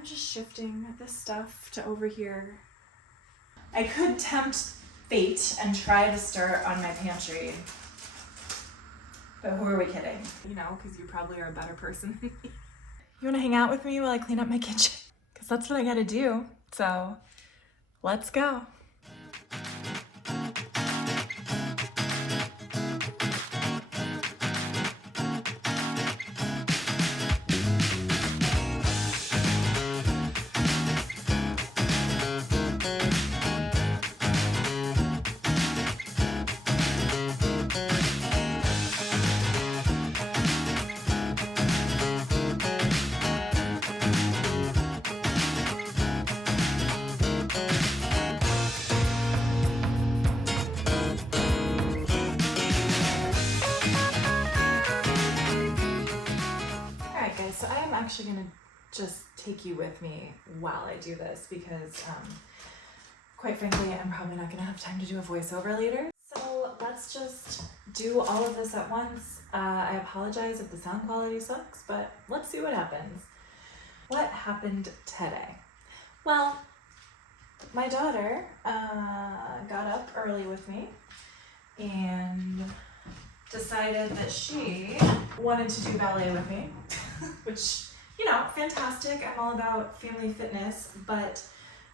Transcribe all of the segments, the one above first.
I'm just shifting this stuff to over here. I could tempt fate and try to start on my pantry. But who are we kidding? You know, because you probably are a better person than me. You want to hang out with me while I clean up my kitchen? Because that's what I got to do. So let's go. So I am actually going to just take you with me while I do this because, quite frankly, I'm probably not going to have time to do a voiceover later. So let's just do all of this at once. I apologize if the sound quality sucks, but let's see what happens. What happened today? Well, my daughter got up early with me and decided that she wanted to do ballet with me. Which, you know, fantastic. I'm all about family fitness, but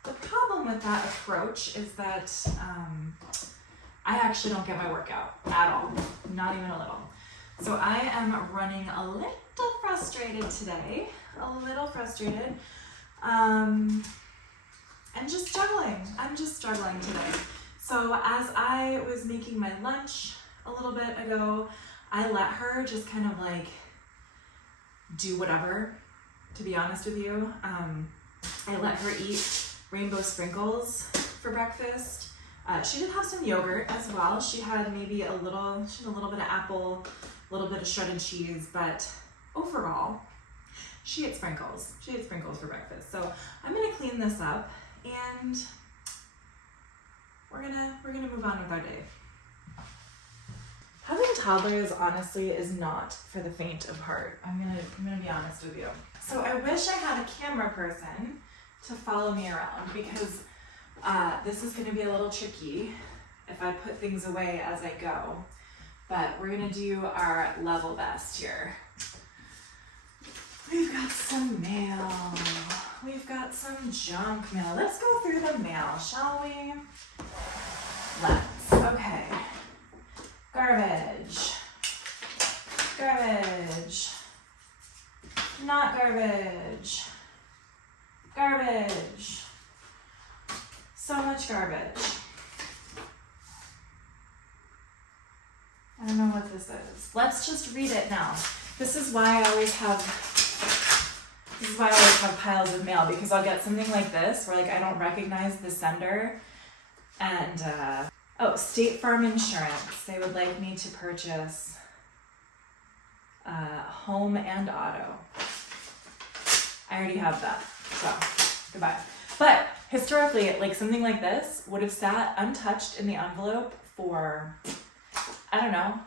the problem with that approach is that I actually don't get my workout at all, not even a little. So I am running a little frustrated today, and just struggling. I'm just struggling today. So as I was making my lunch a little bit ago, I let her just kind of like do whatever, to be honest with you. I let her eat rainbow sprinkles for breakfast. She did have some yogurt as well. She had maybe a little bit of apple, a little bit of shredded cheese, but overall, she ate sprinkles. She ate sprinkles for breakfast. So I'm gonna clean this up and we're gonna move on with our day. Having toddlers, honestly, is not for the faint of heart. I'm gonna be honest with you. So I wish I had a camera person to follow me around because this is gonna be a little tricky if I put things away as I go. But we're gonna do our level best here. We've got some mail. We've got some junk mail. Let's go through the mail, shall we? Let's. Okay. Garbage. Garbage. Not garbage. Garbage. So much garbage. I don't know what this is. Let's just read it now. This is why I always have piles of mail, because I'll get something like this where like I don't recognize the sender and oh, State Farm Insurance. They would like me to purchase home and auto. I already have that, so goodbye. But historically, like something like this would have sat untouched in the envelope for, I don't know,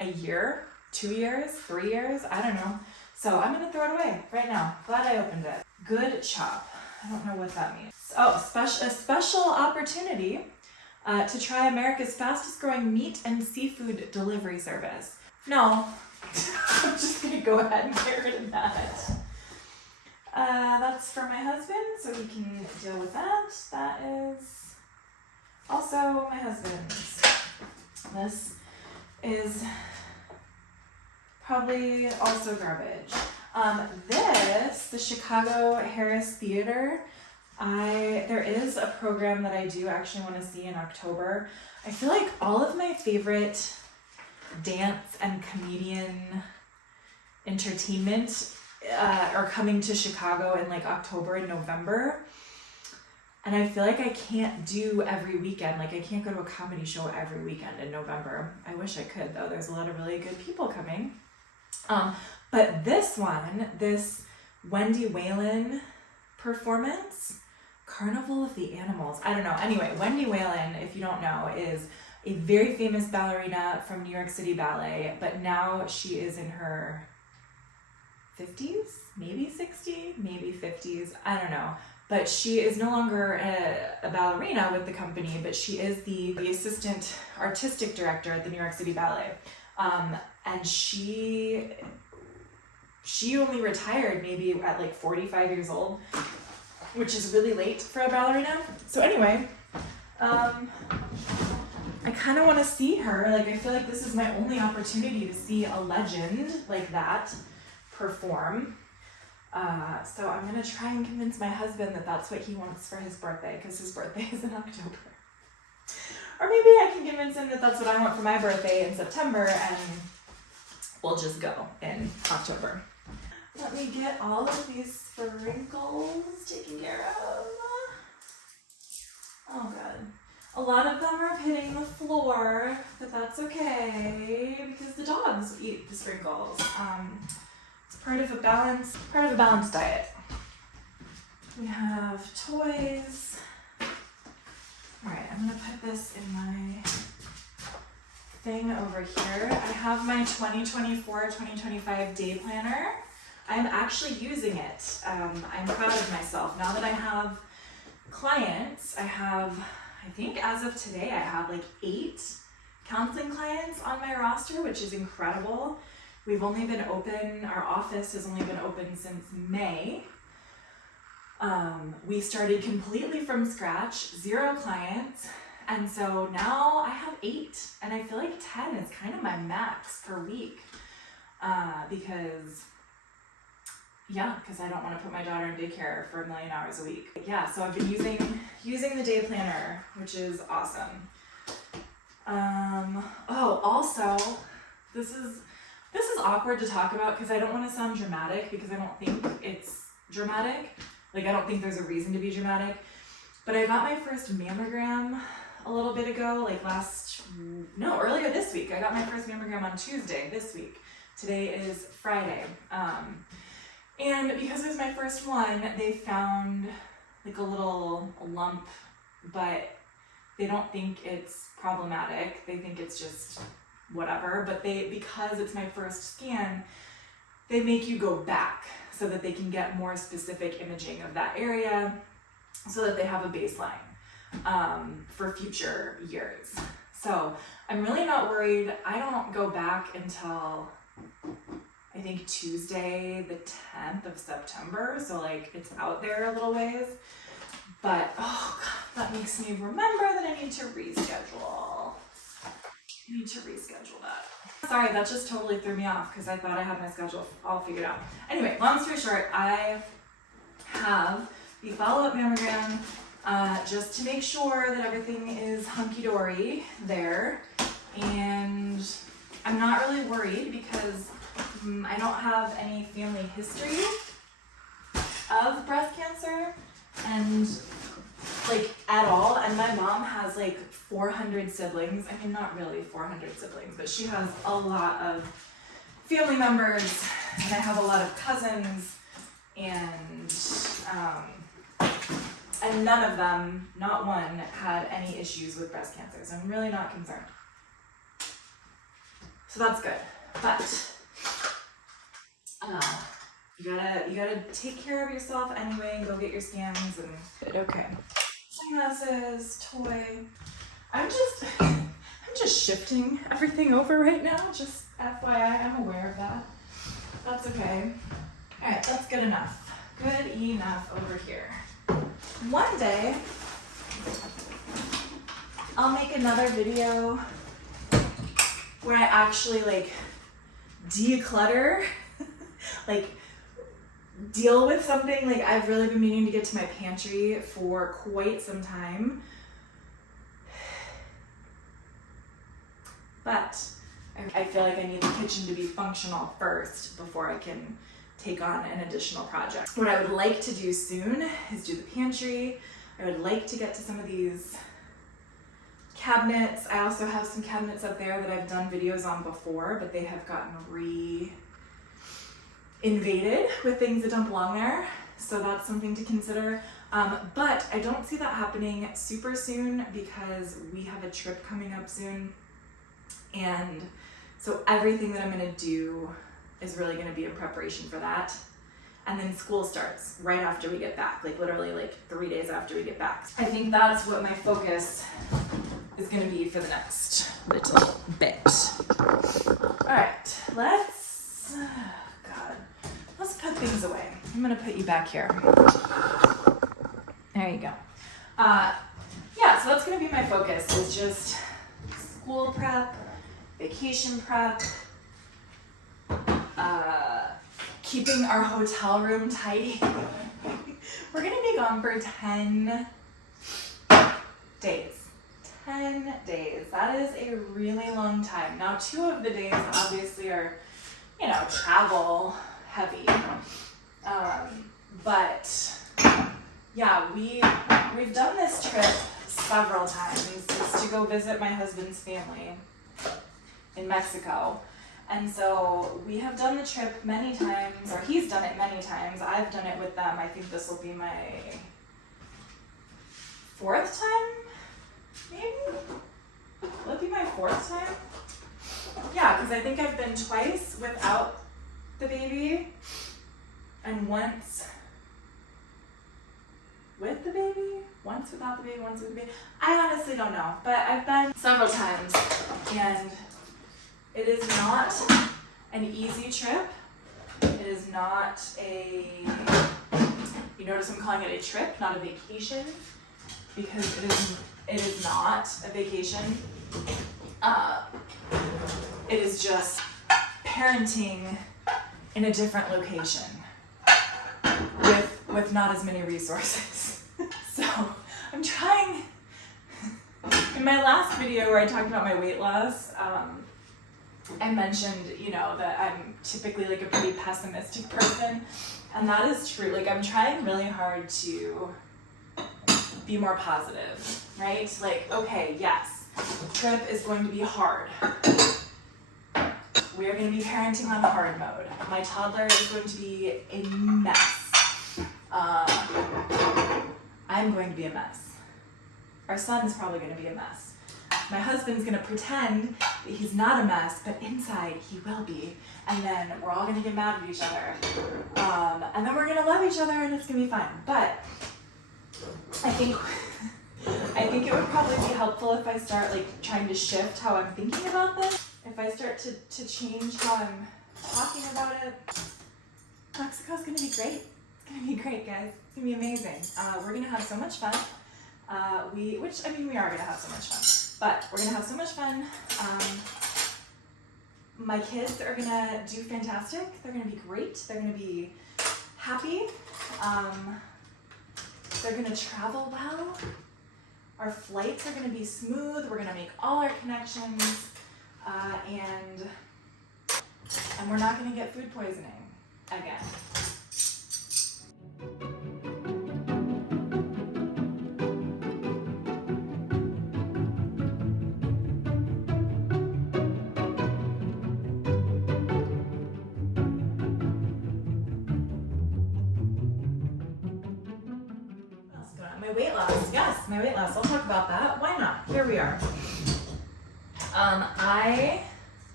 a year, 2 years, 3 years, I don't know. So I'm gonna throw it away right now. Glad I opened it. Good chop. I don't know what that means. Oh, a special opportunity to try America's fastest growing meat and seafood delivery service. No, I'm just gonna go ahead and get rid of that. That's for my husband, so he can deal with that. That is also my husband's. This is probably also garbage. The Chicago Harris Theater, there is a program that I do actually want to see in October. I feel like all of my favorite dance and comedian entertainment are coming to Chicago in like October and November. And I feel like I can't do every weekend. Like I can't go to a comedy show every weekend in November. I wish I could though. There's a lot of really good people coming. But this Wendy Whalen performance, Carnival of the Animals. I don't know. Anyway, Wendy Whalen, if you don't know, is a very famous ballerina from New York City Ballet, but now she is in her 50s, maybe 60, maybe 50s, I don't know. But she is no longer a ballerina with the company, but she is the assistant artistic director at the New York City Ballet. And she only retired maybe at like 45 years old, which is really late for a ballerina. So anyway, I kind of want to see her. Like, I feel like this is my only opportunity to see a legend like that perform. So I'm gonna try and convince my husband that that's what he wants for his birthday, because his birthday is in October. Or maybe I can convince him that that's what I want for my birthday in September, and we'll just go in October. Let me get all of these sprinkles taken care of. Oh god. A lot of them are hitting the floor, but that's okay because the dogs eat the sprinkles. It's part of a balanced diet. We have toys. All right, I'm gonna put this in my thing over here. I have my 2024-2025 day planner. I'm actually using it. I'm proud of myself. Now that I have clients, I think as of today, I have like 8 counseling clients on my roster, which is incredible. We've only been open, our office has only been open since May. We started completely from scratch, 0 clients. And so now I have 8, and I feel like 10 is kind of my max per week. Because I don't want to put my daughter in daycare for 1 million hours a week. Yeah, so I've been using the day planner, which is awesome. Oh, also, this is awkward to talk about because I don't want to sound dramatic, because I don't think it's dramatic. Like, I don't think there's a reason to be dramatic. But I got my first mammogram a little bit ago, like earlier this week. I got my first mammogram on Tuesday this week. Today is Friday. And because it was my first one, they found like a little lump, but they don't think it's problematic. They think it's just whatever, but because it's my first scan, they make you go back so that they can get more specific imaging of that area so that they have a baseline for future years. So I'm really not worried. I don't go back until I think Tuesday, the 10th of September. So like it's out there a little ways, but oh God, that makes me remember that I need to reschedule. That. Sorry, that just totally threw me off because I thought I had my schedule all figured out. Anyway, long story short, I have the follow-up mammogram just to make sure that everything is hunky-dory there. And I'm not really worried because I don't have any family history of breast cancer and like at all. And my mom has like 400 siblings. I mean, not really 400 siblings, but she has a lot of family members, and I have a lot of cousins, and none of them, not one, had any issues with breast cancer. So I'm really not concerned. So that's good. But you gotta take care of yourself anyway and go get your scans and okay. Sunglasses, toy. I'm just shifting everything over right now. Just FYI, I'm aware of that. That's okay. All right, that's good enough. Good enough over here. One day, I'll make another video where I actually like declutter, like deal with something. Like I've really been meaning to get to my pantry for quite some time. But I feel like I need the kitchen to be functional first before I can take on an additional project. What I would like to do soon is do the pantry. I would like to get to some of these cabinets. I also have some cabinets up there that I've done videos on before, but they have gotten re-invaded with things that don't belong there. So that's something to consider. But I don't see that happening super soon because we have a trip coming up soon. And so everything that I'm gonna do is really going to be in preparation for that. And then school starts right after we get back, like literally like 3 days after we get back. I think that's what my focus is going to be for the next little bit. All right, let's put things away. I'm going to put you back here. There you go. Yeah, so that's going to be my focus, is just school prep, vacation prep, keeping our hotel room tidy. We're gonna be gone for 10 days. 10 days. That is a really long time. Now, 2 of the days obviously are, you know, travel heavy. But yeah, we've done this trip several times. It's to go visit my husband's family in Mexico. And so we have done the trip many times, or he's done it many times. I've done it with them. I think this will be my 4th time, maybe? Will it be my 4th time? Yeah, because I think I've been twice without the baby and once with the baby, once without the baby, once with the baby. I honestly don't know, but I've been several times, and it is not an easy trip. It is not you notice I'm calling it a trip, not a vacation, because it is not a vacation. It is just parenting in a different location with not as many resources. So I'm trying. In my last video where I talked about my weight loss, I mentioned, you know, that I'm typically like a pretty pessimistic person, and that is true. Like, I'm trying really hard to be more positive, right? Like, okay, yes, the trip is going to be hard. We are going to be parenting on hard mode. My toddler is going to be a mess. I'm going to be a mess. Our son is probably going to be a mess. My husband's gonna pretend that he's not a mess, but inside he will be. And then we're all gonna get mad at each other. And then we're gonna love each other, and it's gonna be fun. But I think it would probably be helpful if I start like trying to shift how I'm thinking about this. If I start to change how I'm talking about it. Mexico's gonna be great. It's gonna be great, guys. It's gonna be amazing. We're gonna have so much fun. We are gonna have so much fun. But we're gonna have so much fun. My kids are gonna do fantastic. They're gonna be great. They're gonna be happy. They're gonna travel well. Our flights are gonna be smooth. We're gonna make all our connections, and we're not gonna get food poisoning again. My weight loss, yes, my weight loss. I'll talk about that. Why not? Here we are.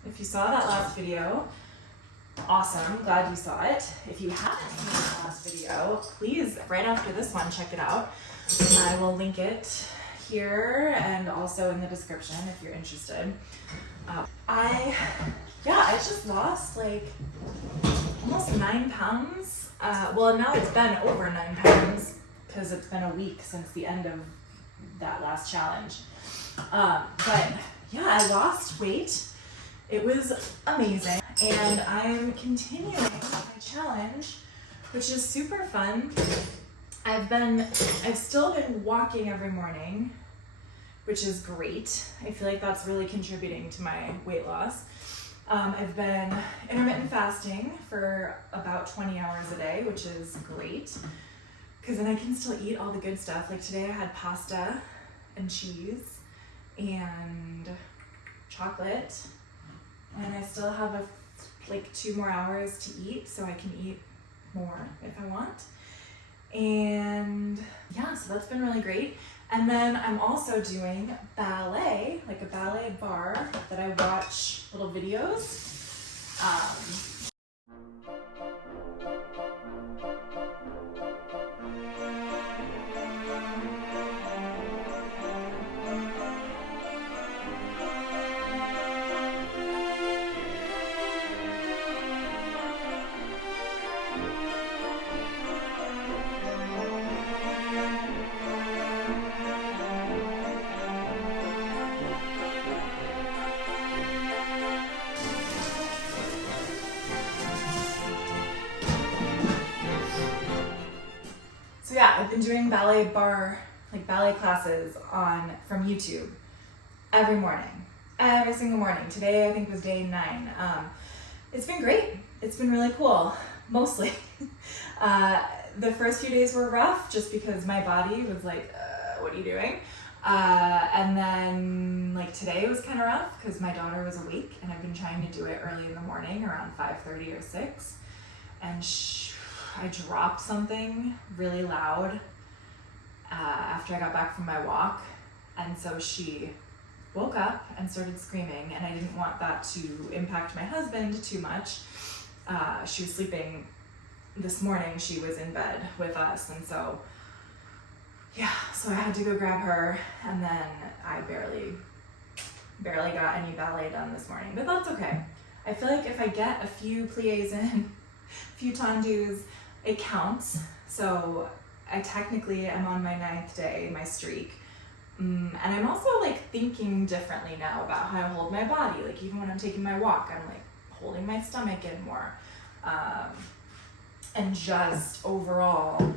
If you saw that last video, awesome. Glad you saw it. If you haven't seen the last video, please, right after this one, check it out. I will link it here and also in the description if you're interested. I just lost like almost 9 pounds. Well, now it's been over 9 pounds, because it's been a week since the end of that last challenge. But yeah, I lost weight. It was amazing. And I'm continuing my challenge, which is super fun. I've still been walking every morning, which is great. I feel like that's really contributing to my weight loss. I've been intermittent fasting for about 20 hours a day, which is great, because then I can still eat all the good stuff. Like today I had pasta and cheese and chocolate, and I still have like 2 more hours to eat, so I can eat more if I want. And yeah, so that's been really great. And then I'm also doing ballet, like a ballet bar that I watch little videos. So yeah, I've been doing ballet classes from YouTube every morning, every single morning. Today I think was day 9. It's been great. It's been really cool, mostly. The first few days were rough just because my body was like, what are you doing? And then like today was kind of rough because my daughter was awake and I've been trying to do it early in the morning around 5:30 or 6. And I dropped something really loud after I got back from my walk. And so she woke up and started screaming, and I didn't want that to impact my husband too much. She was sleeping this morning. She was in bed with us, and so I had to go grab her, and then I barely got any ballet done this morning, but that's okay. I feel like if I get a few pliés in, a few tendus, it counts. So I technically am on my 9th day, my streak. And I'm also like thinking differently now about how I hold my body. Like even when I'm taking my walk, I'm like holding my stomach in more. And just overall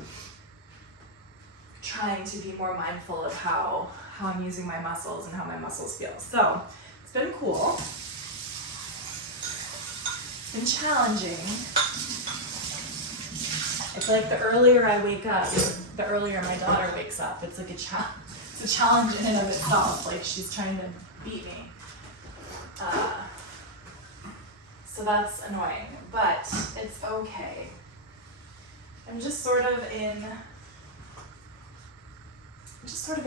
trying to be more mindful of how I'm using my muscles and how my muscles feel. So it's been cool. It's been challenging. I feel like the earlier I wake up, the earlier my daughter wakes up. It's like it's a challenge in and of itself. Like she's trying to beat me. So that's annoying, but it's okay. I'm just sort of in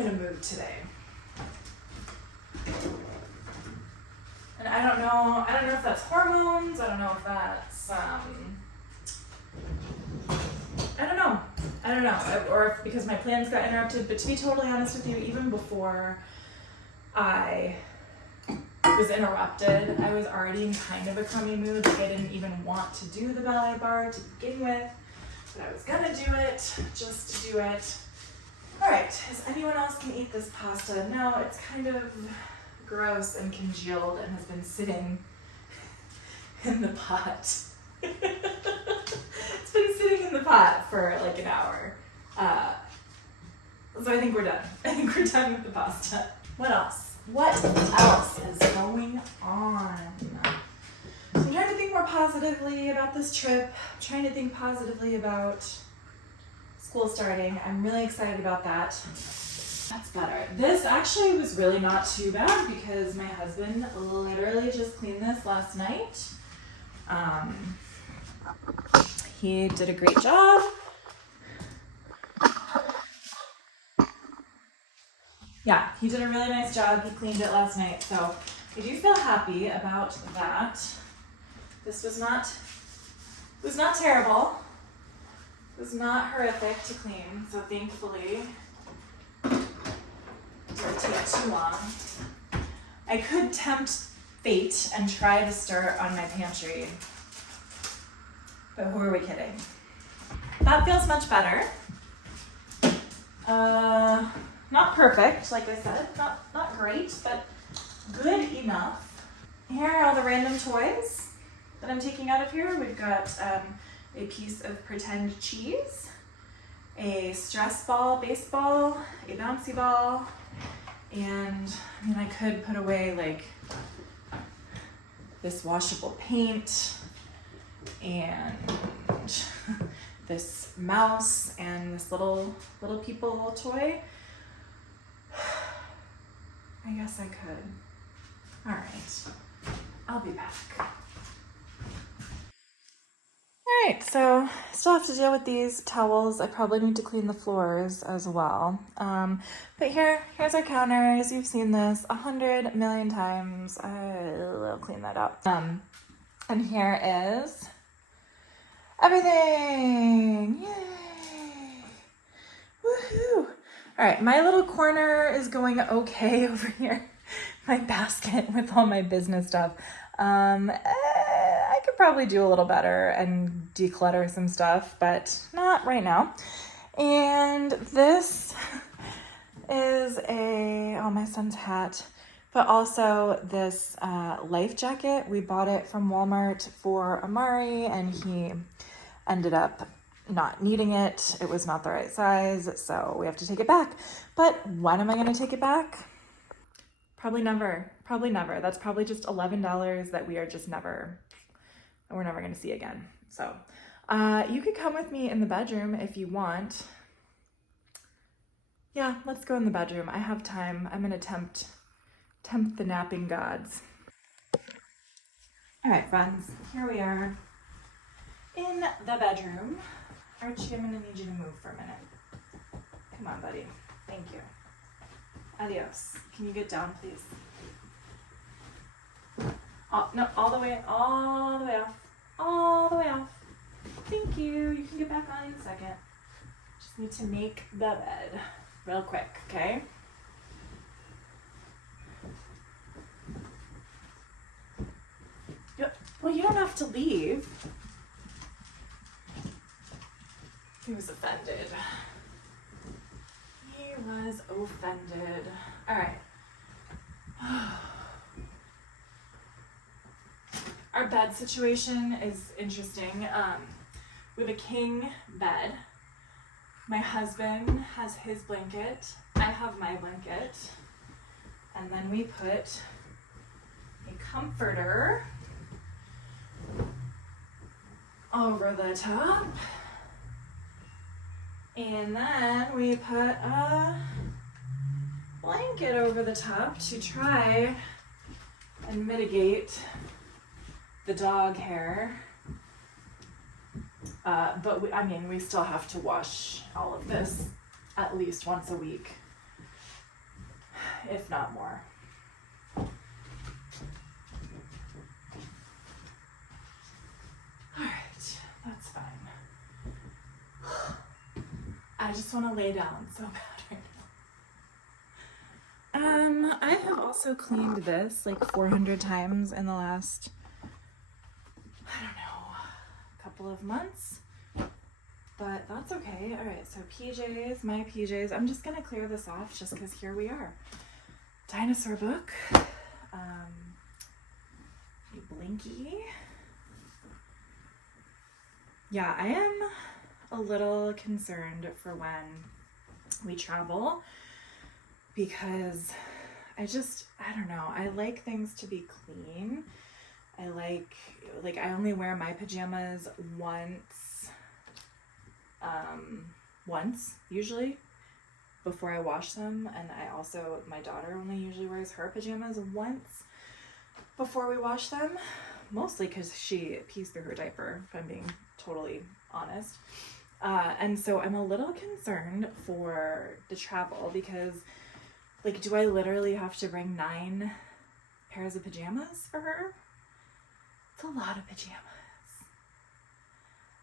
a mood today. And I don't know if that's hormones, I don't know if that's, I don't know, or if because my plans got interrupted, but to be totally honest with you, even before I was interrupted, I was already in kind of a crummy mood. Like I didn't even want to do the ballet bar to begin with, but I was gonna do it, just to do it. All right, is anyone else can eat this pasta? No, it's kind of gross and congealed and has been sitting in the pot. It's been sitting in the pot for like an hour. So I think we're done. I think we're done with the pasta. What else? What else is going on? So I'm trying to think more positively about this trip. I'm trying to think positively about school starting. I'm really excited about that. That's better. This actually was really not too bad because my husband literally just cleaned this last night. He did a great job. Yeah, he did a really nice job. He cleaned it last night, so I do feel happy about that. This was not terrible. It was not horrific to clean, so thankfully it didn't take too long. I could tempt fate and try to start on my pantry, but who are we kidding? That feels much better. Not perfect, like I said, not great, but good enough. Here are all the random toys that I'm taking out of here. We've got a piece of pretend cheese, a stress ball, baseball, a bouncy ball, and I mean I could put away like this washable paint and this mouse and this little people toy. I guess I could. All right, I'll be back. All right, so still have to deal with these towels. I probably need to clean the floors as well. But here's our counter. As you've seen this 100 million times. I'll clean that up. And here is everything. Yay! Woohoo! All right, my little corner is going okay over here. My basket with all my business stuff. I could probably do a little better and declutter some stuff, but not right now. And this is my son's hat, but also this life jacket. We bought it from Walmart for Amari, and he ended up not needing it. It was not the right size, so we have to take it back. But when am I going to take it back? Probably never. Probably never. That's probably just $11 that we're never going to see again. So you could come with me in the bedroom if you want. Yeah, let's go in the bedroom. I have time. I'm going to tempt the napping gods. All right, friends, here we are in the bedroom. Archie, I'm going to need you to move for a minute. Come on, buddy. Thank you. Adios. Can you get down, please? Oh, no, all the way off. All the way off. Thank you. You can get back on in a second. Just need to make the bed real quick, okay? Well, you don't have to leave. He was offended. He was offended. All right. Our bed situation is interesting. We have a king bed. My husband has his blanket. I have my blanket. And then we put a comforter over the top. And then we put a blanket over the top to try and mitigate the dog hair. But we still have to wash all of this at least once a week, if not more. All right, that's fine. I just want to lay down so bad right now. I have also cleaned this like 400 times in the last, couple of months, but that's okay. All right, so PJs, my PJs. I'm just gonna clear this off just because here we are. Dinosaur book. Blinky. Yeah, I am a little concerned for when we travel because I don't know. I like things to be clean. I like I only wear my pajamas once usually before I wash them, and my daughter only usually wears her pajamas once before we wash them, mostly because she pees through her diaper, if I'm being totally honest. And so I'm a little concerned for the travel because do I literally have to bring 9 pairs of pajamas for her? It's a lot of pajamas.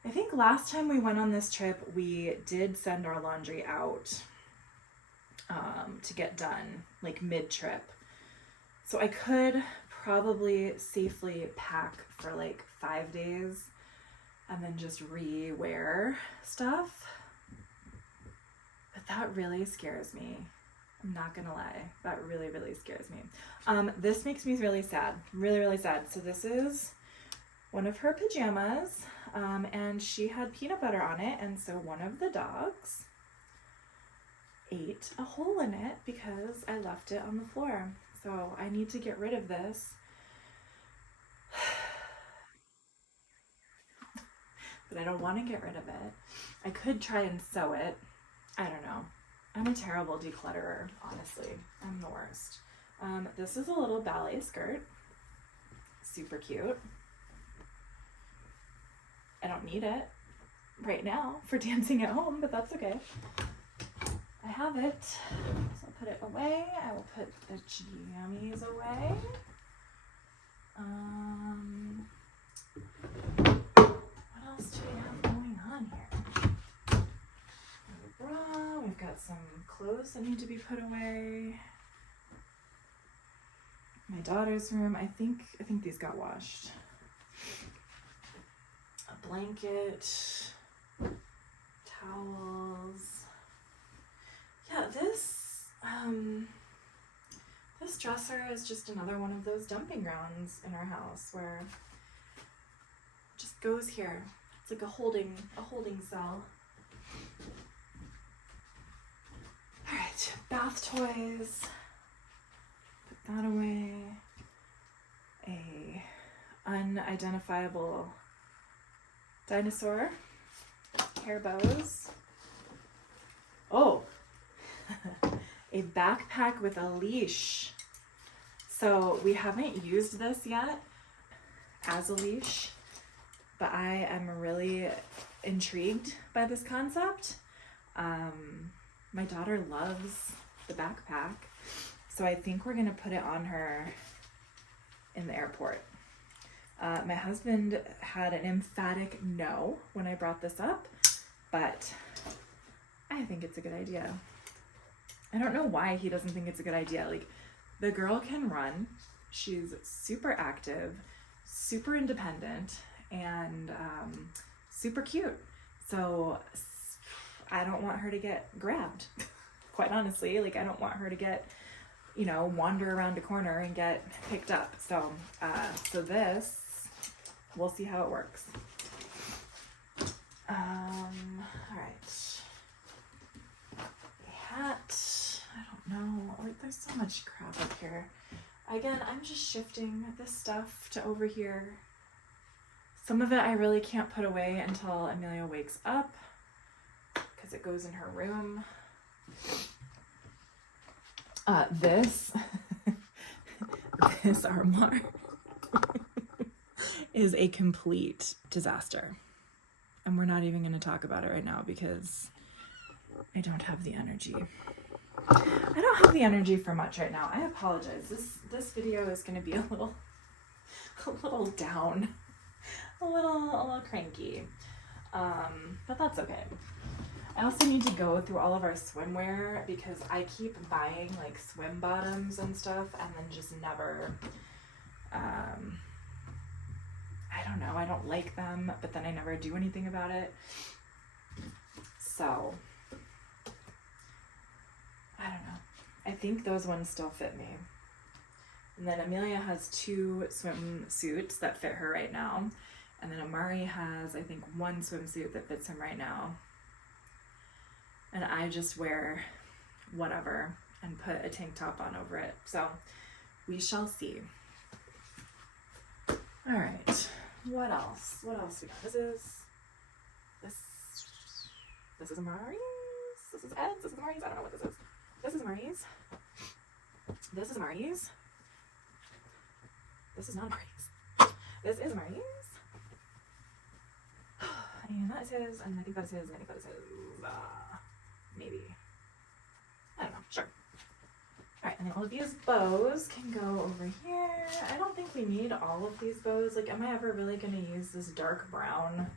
I think last time we went on this trip, we did send our laundry out to get done, mid-trip. So I could probably safely pack for 5 days and then just re-wear stuff. But that really scares me. I'm not gonna lie. That really, really scares me. This makes me really sad. Really, really sad. So this is one of her pajamas, and she had peanut butter on it, and so one of the dogs ate a hole in it because I left it on the floor. So I need to get rid of this. But I don't want to get rid of it. I could try and sew it. I don't know. I'm a terrible declutterer, honestly. I'm the worst. This is a little ballet skirt. Super cute. I don't need it right now for dancing at home, but that's okay. I have it. So I'll put it away. I will put the jammies away. What else do we have going on here? Bra. We've got some clothes that need to be put away. My daughter's room. I think these got washed. A blanket, towels. Yeah, this dresser is just another one of those dumping grounds in our house where it just goes here. It's like a holding cell. All right, bath toys. Put that away. A unidentifiable dinosaur. Hair bows. Oh, a backpack with a leash. So we haven't used this yet as a leash, but I am really intrigued by this concept. My daughter loves the backpack, so I think we're gonna put it on her in the airport. My husband had an emphatic no when I brought this up, but I think it's a good idea. I don't know why he doesn't think it's a good idea. Like, the girl can run, she's super active, super independent, and super cute. So I don't want her to get grabbed, quite honestly. Like, I don't want her to get, wander around a corner and get picked up. So, so this, we'll see how it works. All right. Hat, I don't know. Like, there's so much crap up here. Again, I'm just shifting this stuff to over here. Some of it I really can't put away until Amelia wakes up because it goes in her room. This armoire is a complete disaster. And we're not even going to talk about it right now because I don't have the energy. I don't have the energy for much right now. I apologize. This video is going to be a little down, a little cranky. But that's okay. I also need to go through all of our swimwear because I keep buying like swim bottoms and stuff and then just never, I don't know, I don't like them, but then I never do anything about it. So, I don't know. I think those ones still fit me. And then Amelia has 2 swimsuits that fit her right now. And then Amari has, I think, 1 swimsuit that fits him right now. And I just wear whatever and put a tank top on over it. So we shall see. All right. What else? What else we got? This is Amari's. This is Ed's. This is Amari's. I don't know what this is. This is Amari's. This is Amari's. This is not Amari's. This is Amari's. And that is his, and I think that's his, and I think that is his. Maybe. I don't know. Sure. Alright, and then all of these bows can go over here. I don't think we need all of these bows. Like, am I ever really going to use this dark brown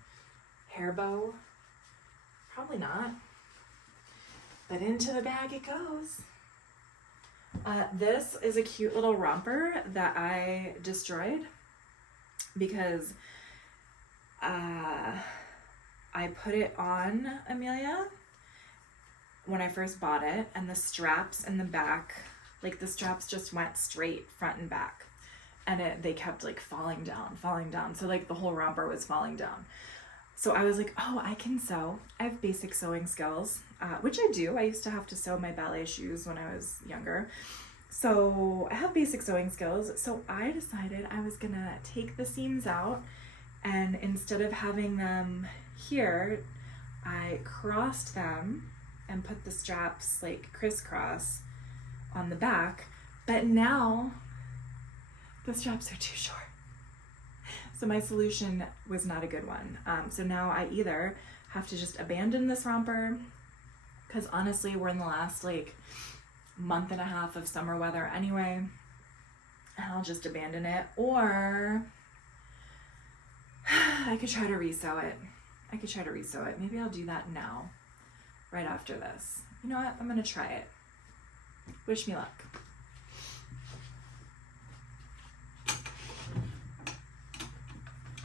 hair bow? Probably not. But into the bag it goes. This is a cute little romper that I destroyed because I put it on Amelia when I first bought it, and the straps in the back, like the straps just went straight front and back, and they kept like falling down. So like the whole romper was falling down. So I was like, oh, I can sew. I have basic sewing skills, which I do. I used to have to sew my ballet shoes when I was younger. So I have basic sewing skills. So I decided I was gonna take the seams out, and instead of having them here, I crossed them and put the straps like crisscross on the back, but now the straps are too short. So my solution was not a good one. So now I either have to just abandon this romper, because honestly we're in the last like month and a half of summer weather anyway, and I'll just abandon it, or I could try to resew it. Maybe I'll do that now, right after this. You know what? I'm gonna try it. Wish me luck.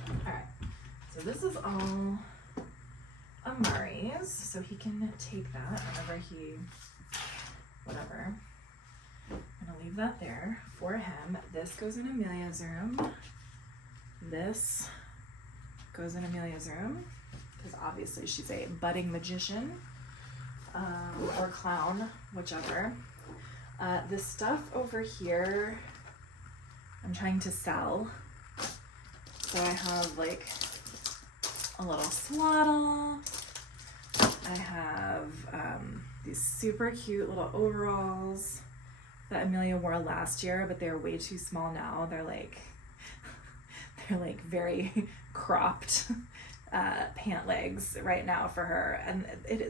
All right, so this is all Amari's, so he can take that whenever whatever. I'm gonna leave that there for him. This goes in Amelia's room. This goes in Amelia's room, because obviously she's a budding magician, or clown, whichever. This stuff over here, I'm trying to sell. So I have like a little swaddle. I have these super cute little overalls that Amelia wore last year, but they're way too small now. They're like very cropped pant legs right now for her. And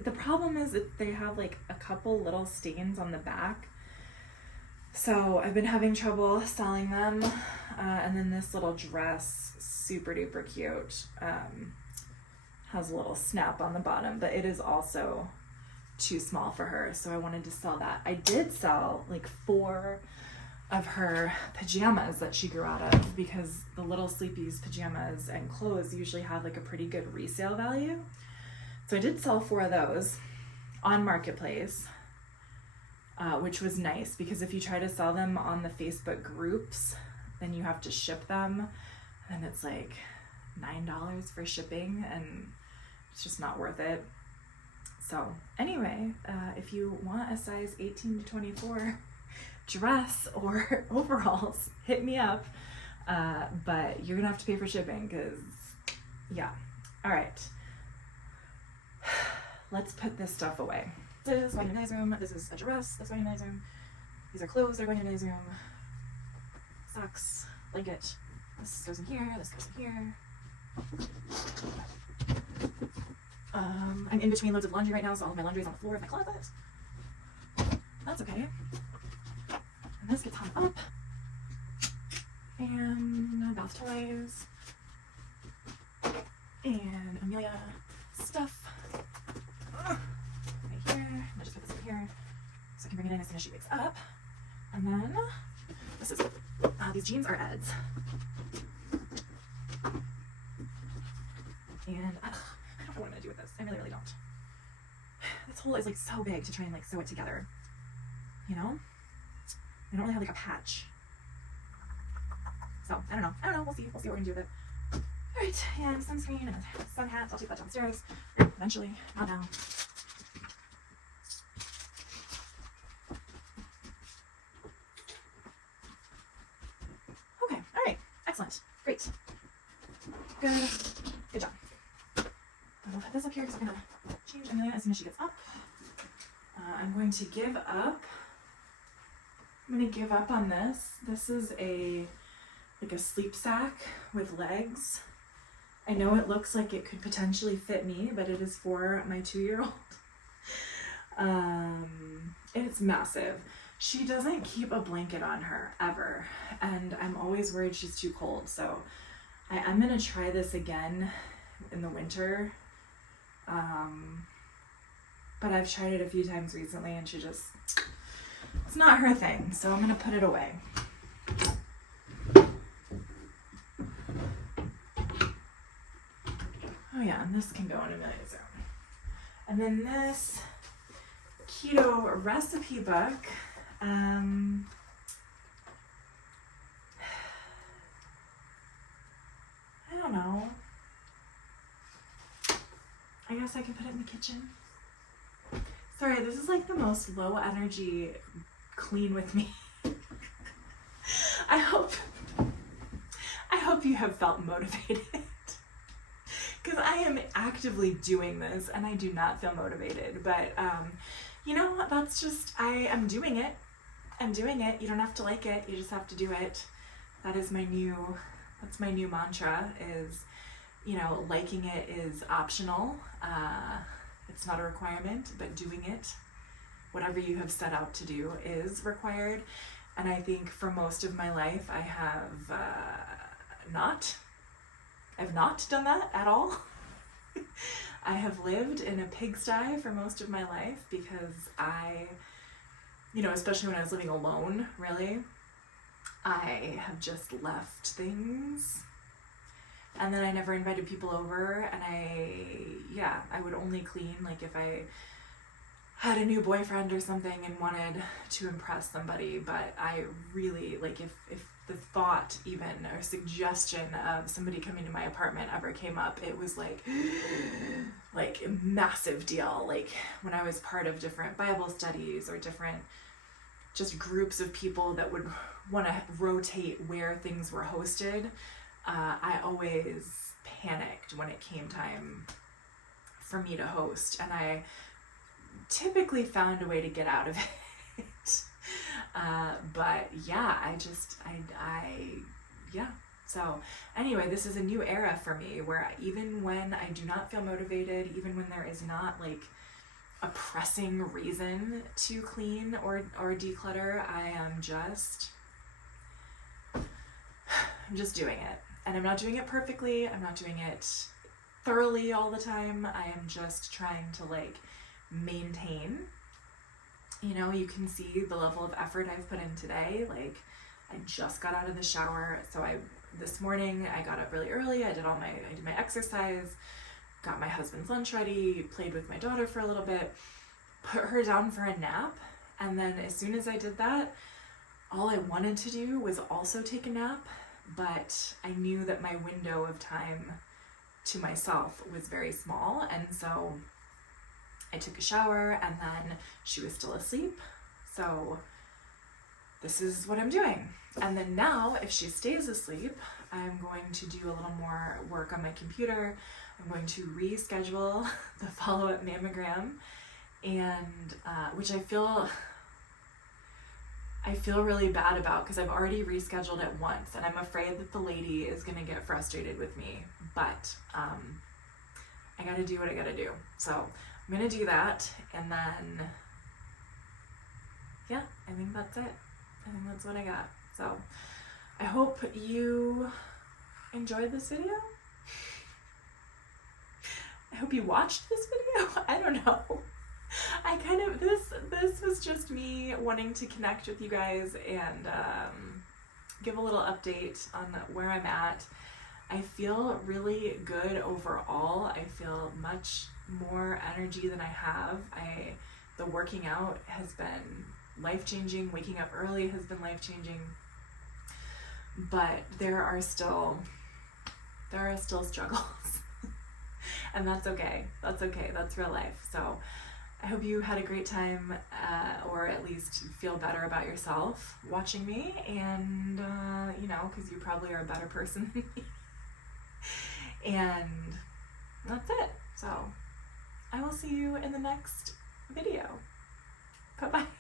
the problem is that they have like a couple little stains on the back. So I've been having trouble selling them. And then this little dress, super duper cute, has a little snap on the bottom, but it is also too small for her. So I wanted to sell that. I did sell like 4 of her pajamas that she grew out of, because the little sleepies pajamas and clothes usually have like a pretty good resale value. So I did sell 4 of those on Marketplace, which was nice, because if you try to sell them on the Facebook groups, then you have to ship them, and it's like $9 for shipping, and it's just not worth it. So anyway, if you want a size 18 to 24 dress or overalls, hit me up. But you're gonna have to pay for shipping, because yeah. All right, let's put this stuff away. This is going in Amelia's room. This is a dress that's going in Amelia's room. These are clothes that are going in Amelia's room. Socks, blanket. This goes in here. This goes in here. I'm in between loads of laundry right now, so all of my laundry is on the floor of my closet. That's okay. And this gets hung up. And bath toys. And Amelia stuff. Right here. I'll just put this in here so I can bring it in as soon as she wakes up. And then this is these jeans are Ed's. And I don't know what I'm gonna do with this. I really, really don't. This hole is like so big to try and like sew it together. You know? I don't really have like a patch. So I don't know. We'll see what we're gonna do with it. Alright, and sunscreen and a sun hat. I'll take that downstairs eventually. Not now. Okay, alright. Excellent. Great. Good job. I'll put this up here because I'm gonna change Amelia as soon as she gets up. I'm going to give up. I'm gonna give up on this. This is a sleep sack with legs. I know it looks like it could potentially fit me, but it is for my 2-year-old. It's massive. She doesn't keep a blanket on her ever, and I'm always worried she's too cold. So I'm gonna try this again in the winter. But I've tried it a few times recently, and it's not her thing. So I'm gonna put it away. Oh yeah, and this can go in Amelia's room. And then this keto recipe book. I don't know. I guess I can put it in the kitchen. Sorry, this is like the most low energy clean with me. I hope you have felt motivated. Because I am actively doing this and I do not feel motivated. But, you know, that's just, I am doing it. I'm doing it. You don't have to like it. You just have to do it. That's my new mantra is, you know, liking it is optional. It's not a requirement, but doing it, whatever you have set out to do, is required. And I think for most of my life, I have I've not done that at all. I have lived in a pigsty for most of my life because you know, especially when I was living alone, really, I have just left things. And then I never invited people over, and I would only clean like if I had a new boyfriend or something and wanted to impress somebody, but I really, like, if the thought even or suggestion of somebody coming to my apartment ever came up, it was like a massive deal. Like when I was part of different Bible studies or different just groups of people that would want to rotate where things were hosted, I always panicked when it came time for me to host, and I typically found a way to get out of it. But yeah, yeah. So anyway, this is a new era for me where even when I do not feel motivated, even when there is not like a pressing reason to clean or declutter, I'm just doing it. And I'm not doing it perfectly. I'm not doing it thoroughly all the time. I am just trying to like maintain. You know, you can see the level of effort I've put in today. Like I just got out of the shower. So this morning I got up really early. I did my exercise, got my husband's lunch ready, played with my daughter for a little bit, put her down for a nap. And then as soon as I did that, all I wanted to do was also take a nap, but I knew that my window of time to myself was very small. And so I took a shower and then she was still asleep. So this is what I'm doing. And then now, if she stays asleep, I'm going to do a little more work on my computer. I'm going to reschedule the follow-up mammogram, and which I feel really bad about because I've already rescheduled it once, and I'm afraid that the lady is going to get frustrated with me. But I got to do what I got to do. So I'm going to do that, and then yeah, I think that's it. I think that's what I got. So I hope you enjoyed this video. I hope you watched this video. I don't know. I kind of, this was just me wanting to connect with you guys and give a little update on where I'm at. I feel really good overall. I feel much more energy than I have. The working out has been life-changing. Waking up early has been life-changing. But there are still struggles. And that's okay. That's okay. That's real life. So I hope you had a great time, or at least feel better about yourself watching me, and you know, because you probably are a better person than me. And that's it. So I will see you in the next video. Bye-bye.